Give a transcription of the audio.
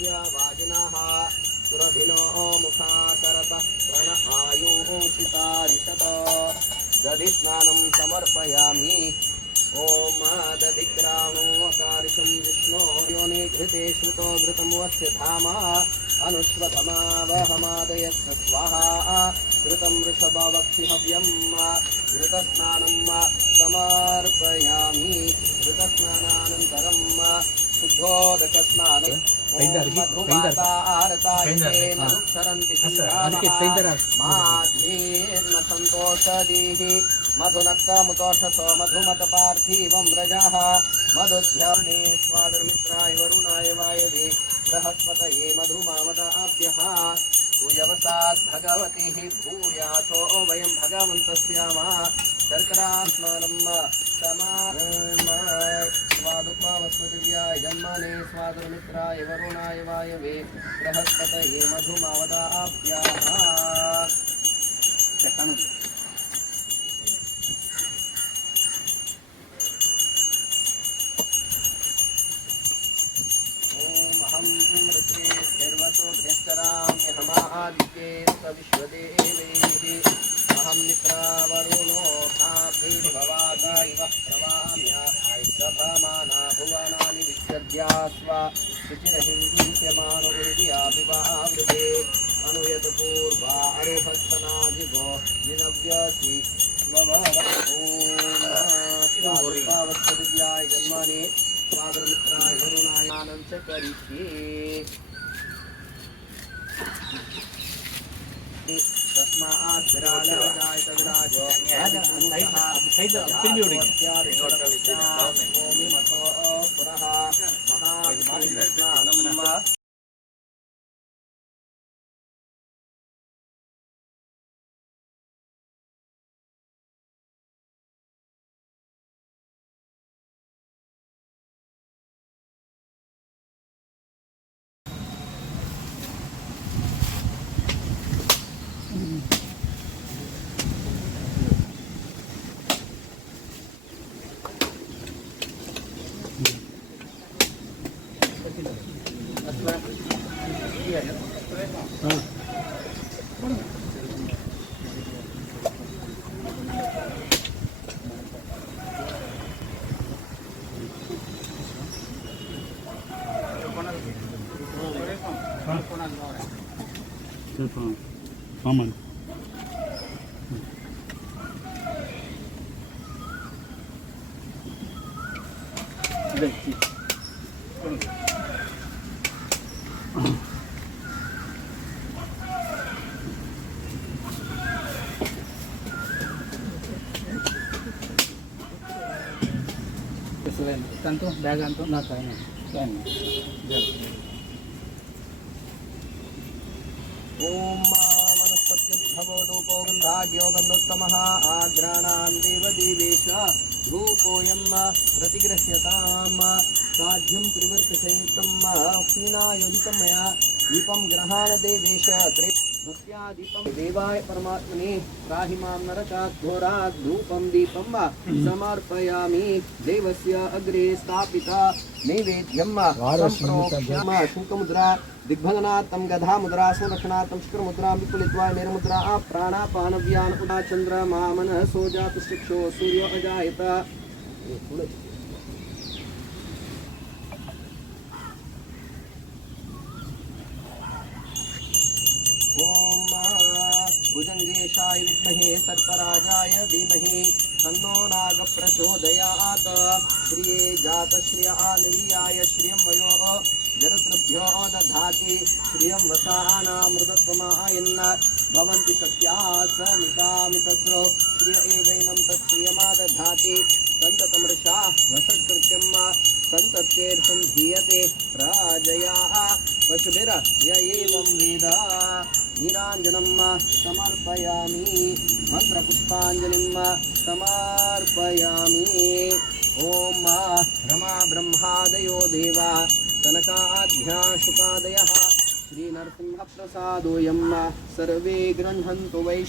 तस्य वाजिनः सुरभिनो मुखाकरत प्रण आयुषितारिषत दधि स्नानं समर्पयामि ओम दधिग्रामोऽकारिशं विष्णो योनि घृते श्रुतो घृतं वस्य धाम अनुश्वतमावहमादयस्स स्वाहा घृतं वृषभवक्षिहव्यं घृतस्नानं समर्पयामि घृतस्नानानन्तरं शुद्धोदकस्नानं संतोषदीः मधुनक्कमुतोषसो मधुमतपार्थिवं रजः मधुध्याने स्वादुर्मित्राय वरुणाय वायवे बृहस्पतये मधुमामदाभ्यः सूयवसात् भगवतिः भूयातो वयं भगवन्तस्यामः शर्करास्नानं स्वादुत्मावस्वदिव्याय जन्मने स्वादुर्मित्राय वरुणाय वायवे बृहस्पतये मधुमावदाभ्यः अहं निद्रावरुणो भाभिर्भवाता इव प्रवाम्यायसभमाना भुवनानि विच्छद्यास्वा शुचिरहिंस्यमानो उर्व्यापिवावृते अनुयत पूर्वा अरुहत्सनाजिगो निनव्यसि स्वभावस्वदिव्याय जन्मने स्वादमित्राय वरुणाय आनं च करिष्ये तस्मात् विराजराय तद्राजो मतो पुरः महास्नानं Aman. Tanto bag anto na kaya kan ओम वनस्पत्युद्भवो धूपो गन्धाढ्यो गन्धोत्तमः आघ्राणान् देवदेवेश धूपोऽयं प्रतिगृह्यताम् साध्यं त्रिवर्तसंयुक्तम् अग्निनायोजितं मया दीपं गृहाण देवेश भक्त्यादीपं देवाय परमात्मने त्राहि मां नरकात् घोरात् धूपं दीपं समर्पयामि देवस्य अग्रे स्थापिता नैवेद्यं सम्प्रोक्ष्य शूकमुद्रा दिग्भंजनात्तं गधामुद्रा संरक्षणात्तं शुक्रमुद्रा विपुलित्वा निरमुद्रा प्राणापानव्यान उदा चन्द्रमा मनः सोजातुशिक्षो सूर्यो अजायत ओम भुजंगेशाय विद्महे सर्पराजाय धीमहि तन्नो नाग प्रचोदयात् श्रिये जातश्रिया निर्याय श्रियं वयो जरतृभ्यो दधाति श्रियं वसानामृतत्वमायन् भवन्ति सत्यात् समितामितद्रो श्रिय एवैनं तत्श्रियमादधाति सन्ततमृषा वषट्कृत्यं सन्तत्यैर्सन्धीयते राजया पशुभिर य एवं वेद नीराञ्जनं समर्पयामि मन्त्रपुष्पाञ्जलिं समर्पयामि ओम रमा ब्रह्मादयो देवा कनकाद्या शुकादयः श्रीनरसिंहप्रसादोऽयं सर्वे गृह्णन्तु वै